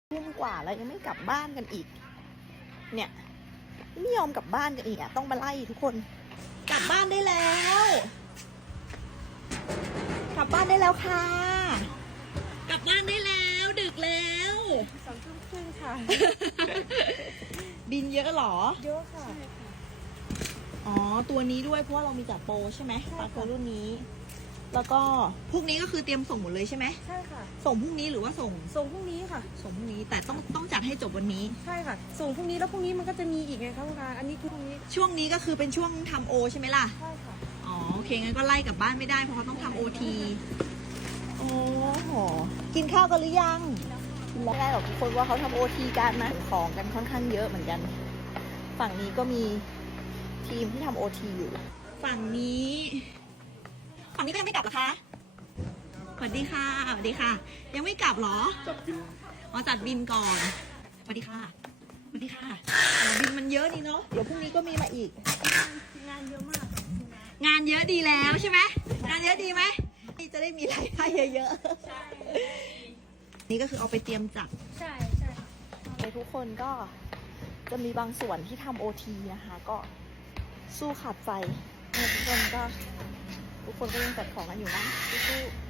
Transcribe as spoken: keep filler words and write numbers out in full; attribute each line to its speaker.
Speaker 1: ทุ่มกว่าแล้วยังไม่กลับบ้านกันอีกเนี่ยไม่ยอมกลับบ้านกันอีกอ่ะต้องมาไล่ทุกคนกลับบ้านได้แล้วกลับบ้านได้แล้วค่ะกลับบ้านได้แล้วดึกแล้ว
Speaker 2: สองทุ่มครึ่งค่ะ
Speaker 1: บินเยอะเหรอ
Speaker 2: เยอะค่ะ
Speaker 1: อ๋อตัวนี้ด้วยเพราะว่าเรามีจัดโปรใช่ไหมปลาโปรรุ่นนี้แล้วก็พรุ่งนี้ก็คือเตรียมส่งหมดเลยใช่ไหม
Speaker 2: ใช่ค่ะ
Speaker 1: ส่งพรุ่งนี้หรือว่าส่ง
Speaker 2: ส่งพรุ่งนี้ค่ะ
Speaker 1: ส่งพรุ่งนี้แต่ต้องต้องจัดให้จบวันนี้
Speaker 2: ใช่ค่ะส่งพรุ่งนี้แล้วพรุ่งนี้มันก็จะมีอีกไงคะคุณอาอันนี้คือพรุ่งนี้
Speaker 1: ช่วงนี้ก็คือเป็นช่วงทำโอใช่ไหมล่ะ
Speaker 2: ใช่ค่ะ
Speaker 1: อ๋อโอเคงั้นก็ไล่กลับบ้านไม่ได้เพราะเขาต้องทำโอทีโอ้โหกินข้าวกันหรือยังไม่ได้หรอกทุกคนว่าเขาทำโอทีกันนะของกันค่อนข้างเยอะเหมือนกันฝั่งนี้ก็มีทีมที่ทำโอทีอยู่ฝั่งนี้ฝั่งนี้ก็ยังไม่กลับเหรอคะสวัสดีค่ะสวัสดีค่ะยังไม่กลับเหรอจัดบินอ๋อจัดบินก่อนสวัสดีค่ะสวัสดีค่ะบินมันเยอะนี่เนาะเดี๋ยวพรุ่งนี้ก็มีมาอีก
Speaker 2: งานเยอะมาก
Speaker 1: งานเยอะดีแล้วใช่ไหมงานเยอะดีไหมจะได้มีรายได้เยอะๆใช่นี่ก็คือเอาไปเตรียมจัด
Speaker 2: ใช่ใช่
Speaker 1: ในทุกคนก็จะมีบางส่วนที่ทำโอทีนะคะก็สู้ขาดใจทุกคนก็ทุกคนก็ยังจัดของกันอยู่นะสู้